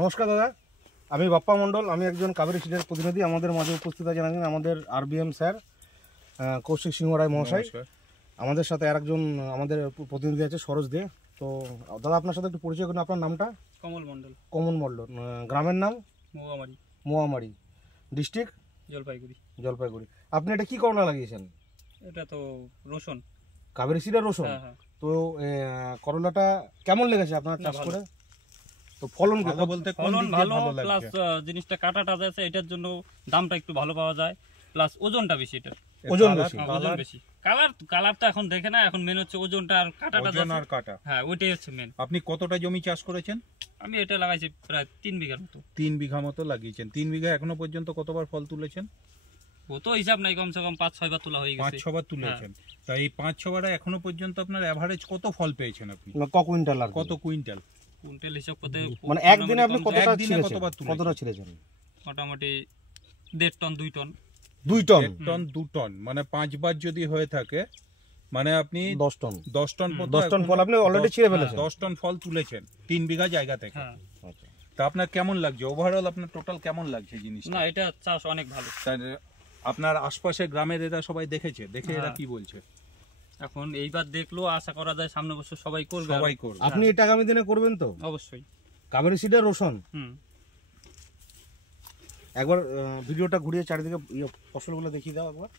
নমস্কার দাদা, আমি বাপ্পা মণ্ডল। আমি একজন কাবেরী সিডের প্রতিনিধি। আমাদের মাঝে উপস্থিত আছেন আমাদের আরবিএম স্যার কৌশিক সিংহ রায় মহাশয়। আমাদের সাথে আরেকজন আমাদের প্রতিনিধি আছে সরোজ দে। তো দাদা, আপনার সাথে একটু পরিচয় করুন। আপনার নামটা? কমল মণ্ডল। কমল মণ্ডল। গ্রামের নাম? মোয়ামারি। মোয়ামারি। ডিস্ট্রিক্ট? জলপাইগুড়ি। জলপাইগুড়ি। আপনি এটা কি করোনা লাগিয়েছেন? এটা তো রসুন, কাবেরী সিডের রসুন। তো করলাটা কেমন লেগেছে আপনার চাষ করে? তো ফলন বলতে ফলন ভালো, প্লাস জিনিসটা কাটাটা আছে, এটার জন্য দামটা একটু ভালো পাওয়া যায়, প্লাস ওজনটা বেশি। এটা ওজন বেশি। ওজন বেশি। কালারটা এখন দেখে না, এখন মেন হচ্ছে ওজনটা আর কাটাটা। ওজন আর কাটা, হ্যাঁ, ওইটাই হচ্ছে মেন। আপনি কতটা জমি চাষ করেছেন? আমি এটা লাগাইছি প্রায় 3 বিঘার মতো। 3 বিঘা মতো লাগিয়েছেন। 3 বিঘা এখনো পর্যন্ত কতবার ফল তুলেছেন? ও তো হিসাব নাই, কমসে কম 5-6 বার তোলা হয়ে গেছে। 5-6 বার তুলেছেন। তাই এই 5-6 বারে এখনো পর্যন্ত আপনার এভারেজ কত ফল পেয়েছেন আপনি? ক কুইন্টাল? আর কত কুইন্টাল? কুইন্টাল হিসাব করতে মানে একদিনে আপনি কতটা ছিলেছেন? মোটামুটি 1.5 ton 2 ton. 2 ton? 1 ton 2 ton মানে 5 বার যদি হয়ে থাকে, মানে আপনি 10 টন। 10 টন 10 টন ফল আপনি অলরেডি ছিঁড়ে ফেলেছেন। 10 টন ফল তুলেছেন 3 বিঘা জায়গা থেকে। তা আপনার কেমন লাগছে ওভারঅল? আপনার টোটাল কেমন লাগছে জিনিসটা? না, এটা চাষ অনেক ভালো। আপনার আশপাশে গ্রামের এরা সবাই দেখেছে, দেখে এরা কি বলছে? এখন এইবার দেখলো, আশা করা যায় সামনে বছর সবাই করবে। আপনি এটা আগামী দিনে করবেন তো? অবশ্যই। কাবেরী সিডের রসুন। একবার ভিডিওটা ঘুরিয়ে চারিদিকে ফসলগুলো দেখিয়ে দাও একবার।